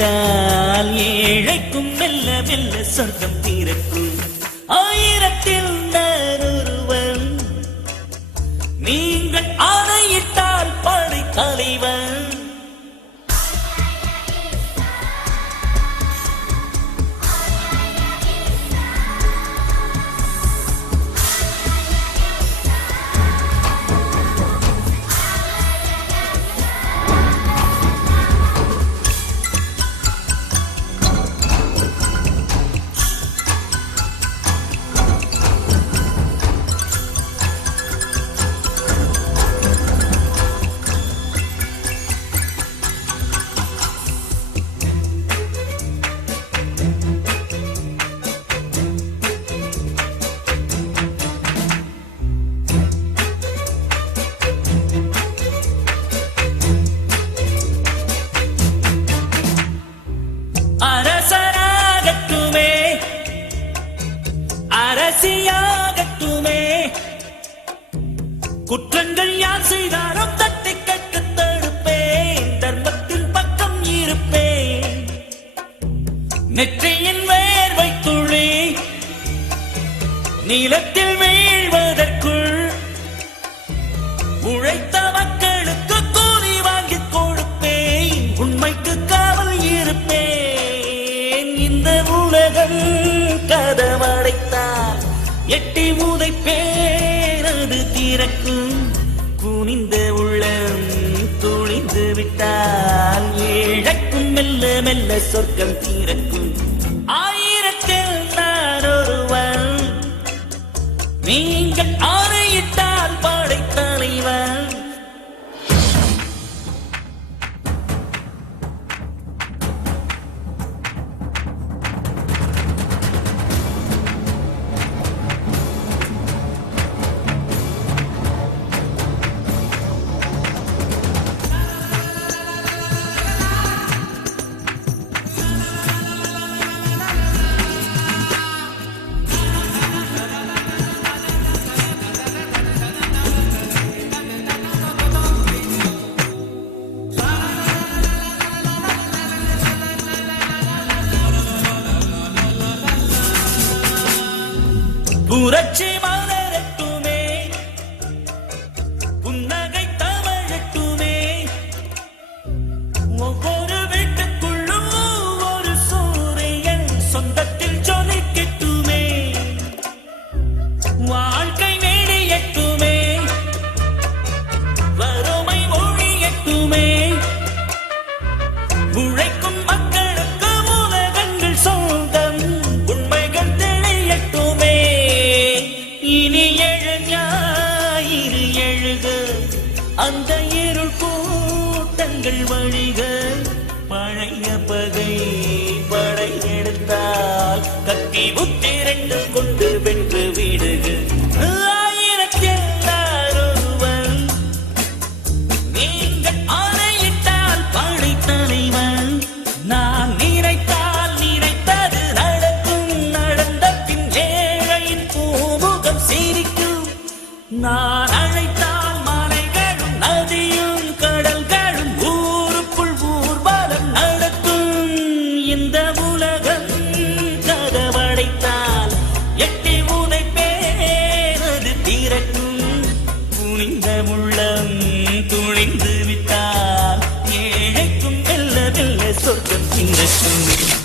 விட்டால் ஏழைக்கும் மெல்ல மெல்ல சொர்க்கம் தீரக்கும். ஆயிரத்தில் நான் ஒருவன், நீங்கள் ஆணையிட்டால் படை தலைவன். அரசராகட்டுமே அரசியாகட்டுமே, குற்றங்கள் யார் செய்தாலும் தட்டி கட்டு தடுப்பேன், தர்மத்தின் பக்கம் இருப்பேன். நெற்றியின் வேர்வை துளி நீளத்தில் வீழ்வதற்குள் உழைத்த மக்களுக்கு கூலி வாங்கி கொடுப்பேன், உண்மைக்கு காவல் இருப்பேன். இந்த உலகம் கதவடைத்தால் எட்டி உதைப்பேன், அது திறக்கும். குனிந்த உள்ளம் துணிந்து விட்டால் ஏழைக்கும் மெல்ல மெல்ல சொர்க்கம் தீரக்கும். ஆயிரத்தில் நான் ஒருவன், நீங்கள் ஆணையிட்டால் படை தலைவன். புரட்சி மலரட்டுமே, புன்னகை தவழட்டுமே, ஒவ்வொரு வீட்டுக்குள்ளும் ஒவ்வொரு சூரியன் சொந்தத்தில் ஜொலிக்கட்டுமே. வாழ்க்கை நீடியட்டுமே, வறுமை ஒழியட்டுமே, உழைக்கும் மக்களுக்கு உலகங்கள் சொந்தம், உண்மைகள் தெளியட்டுமே. இனி எழு ஞாயிறு எழுக, அந்த இருள் கூட்டங்கள் வழிக, பழைய பகை படையெடுத்தால் கத்தி புத்தி ரெண்டு கொண்டு வென்று விடுக. ஆயிரத்தில் நான் ஒருவன், நீங்கள் ஆணையிட்டால் படை தலைவன். நான் நினைத்தால் நினைத்தது நடக்கும், நடந்த பின் ஏழையின் பூமுகம் சிரிக்கும். நான் அழைத்தால் மலைகளும் நதியும் கடல்களும் ஊருக்குள் ஊர்வலம் நடக்கும். இந்த உலகம் கதவடைத்தால் எட்டி உதைப்பேன், அது திறக்கும். குனிந்த உள்ளம் துணிந்து விட்டால் ஏழைக்கும் மெல்ல மெல்ல சொர்க்கம் திறக்கும்.